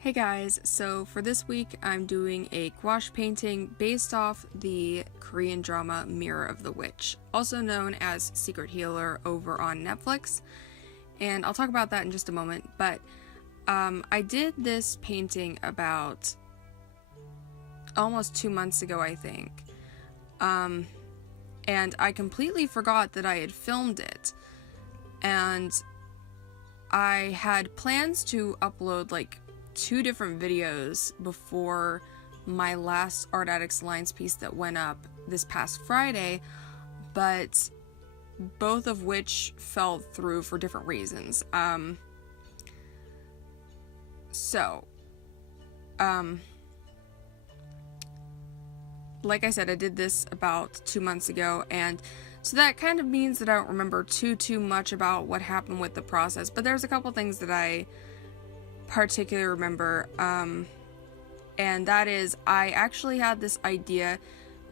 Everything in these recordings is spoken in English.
Hey guys, so for this week I'm doing a gouache painting based off the Korean drama Mirror of the Witch, also known as Secret Healer over on Netflix, and I'll talk about that in just a moment, but I did this painting about almost 2 months ago, I think, and I completely forgot that I had filmed it, and I had plans to upload like 2 different videos before my last Art Addicts Alliance piece that went up this past Friday, but both of which fell through for different reasons. Like I said, I did this about 2 months ago, and so that kind of means that I don't remember too much about what happened with the process, but there's a couple things that I particularly remember, and that is I actually had this idea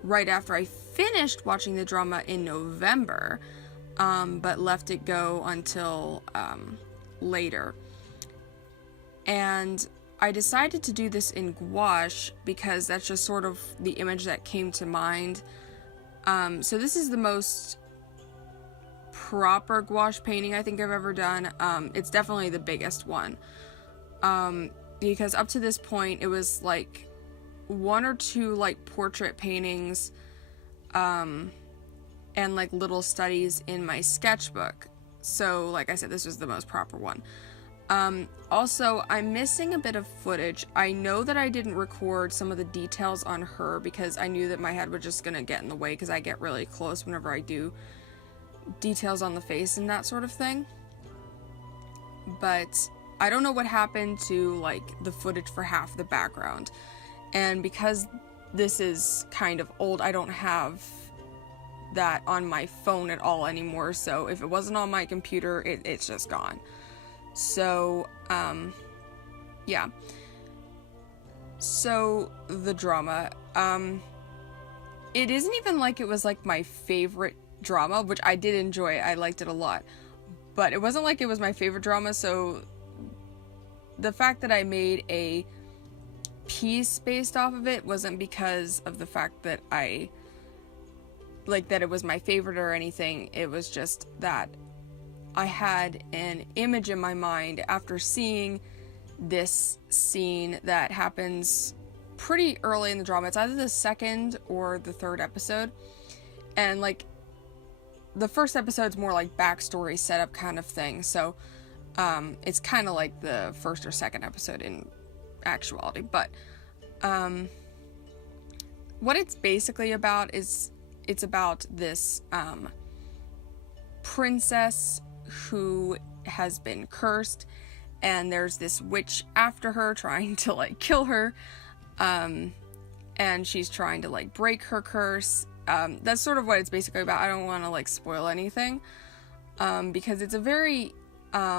right after I finished watching the drama in November, but left it go until later. And I decided to do this in gouache because that's just sort of the image that came to mind. So this is the most proper gouache painting I think I've ever done. It's definitely the biggest one. Because up to this point it was like 1 or 2 like portrait paintings and like little studies in my sketchbook. So like I said, this was the most proper one. Also, I'm missing a bit of footage. I know that I didn't record some of the details on her because I knew that my head was just gonna get in the way because I get really close whenever I do details on the face and that sort of thing. But I don't know what happened to like the footage for half the background, and because this is kind of old, I don't have that on my phone at all anymore, so if it wasn't on my computer, it's just gone. So yeah, so the drama, it isn't even like it was like my favorite drama, which I did enjoy. I liked it a lot, but it wasn't like it was my favorite drama. So the fact that I made a piece based off of it wasn't because of the fact that I like that it was my favorite or anything. It was just that I had an image in my mind after seeing this scene that happens pretty early in the drama. It's either the 2nd or the 3rd episode, and like the first episode's more like backstory setup kind of thing, so it's kind of like the 1st or 2nd episode in actuality, but what it's basically about is it's about this princess who has been cursed, and there's this witch after her trying to like kill her, and she's trying to like break her curse. That's sort of what it's basically about. I don't want to like spoil anything, because it's a very I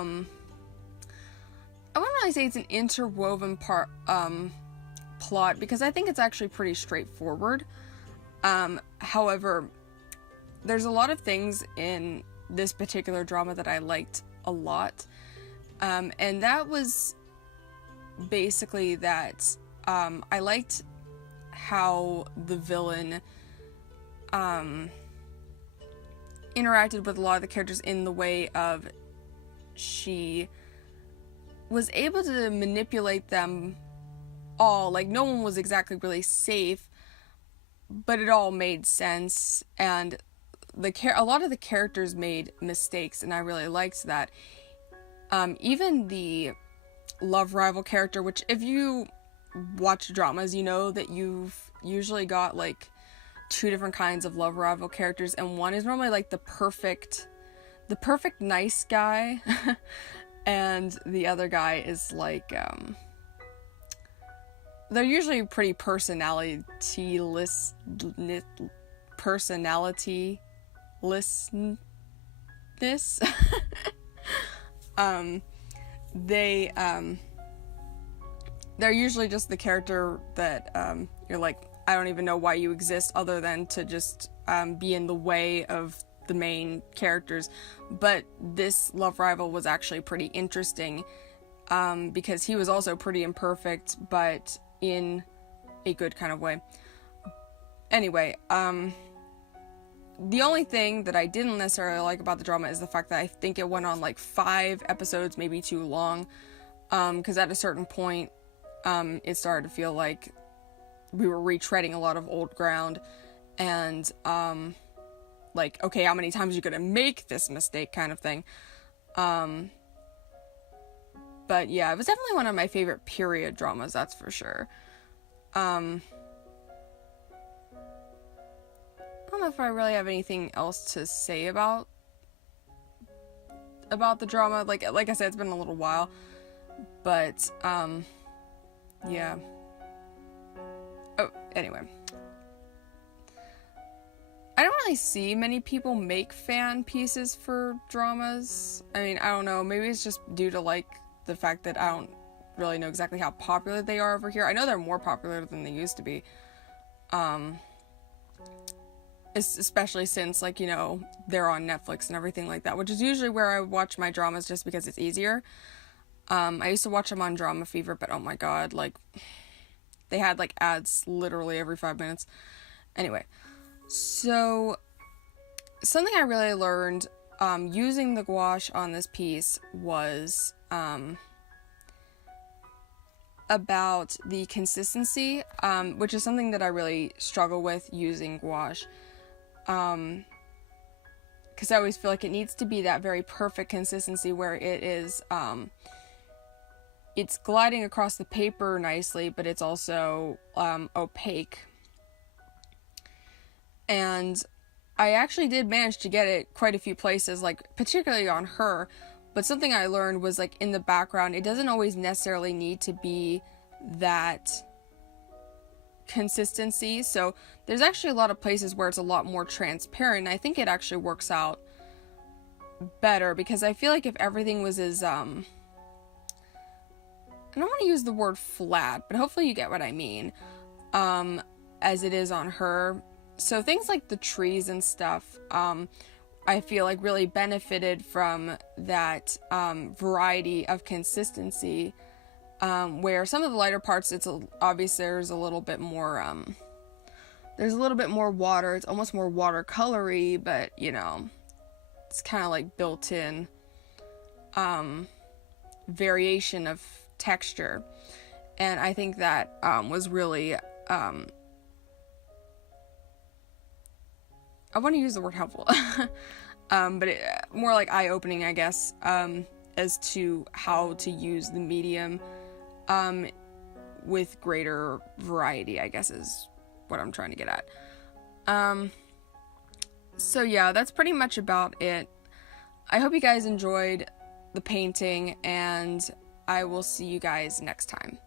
wouldn't really say it's an interwoven plot, because I think it's actually pretty straightforward. However, there's a lot of things in this particular drama that I liked a lot, and that was basically that I liked how the villain interacted with a lot of the characters in the way of she was able to manipulate them all. Like, no one was exactly really safe, but it all made sense, and a lot of the characters made mistakes, and I really liked that. Even the love rival character, which if you watch dramas, you know that you've usually got like 2 different kinds of love rival characters, and one is normally like the perfect nice guy, and the other guy is like they're usually pretty personalityless. They're usually just the character that you're like, I don't even know why you exist other than to just be in the way of the main characters. But this love rival was actually pretty interesting because he was also pretty imperfect, but in a good kind of way. Anyway, the only thing that I didn't necessarily like about the drama is the fact that I think it went on like 5 episodes, maybe too long, because at a certain point, it started to feel like we were retreading a lot of old ground, and, like, okay, how many times are you gonna make this mistake kind of thing. But yeah, it was definitely one of my favorite period dramas, that's for sure. I don't know if I really have anything else to say about the drama. Like I said, it's been a little while, but yeah. Oh, anyway, I don't really see many people make fan pieces for dramas. I mean, I don't know, maybe it's just due to like the fact that I don't really know exactly how popular they are over here. I know they're more popular than they used to be. Especially since, like, you know, they're on Netflix and everything like that, which is usually where I watch my dramas just because it's easier. I used to watch them on Drama Fever, but oh my god, like, they had, like, ads literally every 5 minutes. Anyway, so, something I really learned, using the gouache on this piece was, about the consistency, which is something that I really struggle with using gouache. Because I always feel like it needs to be that very perfect consistency where it is, it's gliding across the paper nicely, but it's also, opaque. And I actually did manage to get it quite a few places, like, particularly on her, but something I learned was, like, in the background, it doesn't always necessarily need to be that consistency. So there's actually a lot of places where it's a lot more transparent, and I think it actually works out better, because I feel like if everything was as I don't want to use the word flat, but hopefully you get what I mean, as it is on her. So things like the trees and stuff, I feel like really benefited from that variety of consistency, where some of the lighter parts, obviously there's a little bit more water. It's almost more watercolory, but, you know, it's kind of like built-in variation of texture. And I think that was really, I want to use the word helpful, but more like eye-opening, I guess, as to how to use the medium with greater variety, I guess is what I'm trying to get at. So yeah, that's pretty much about it. I hope you guys enjoyed the painting, and I will see you guys next time.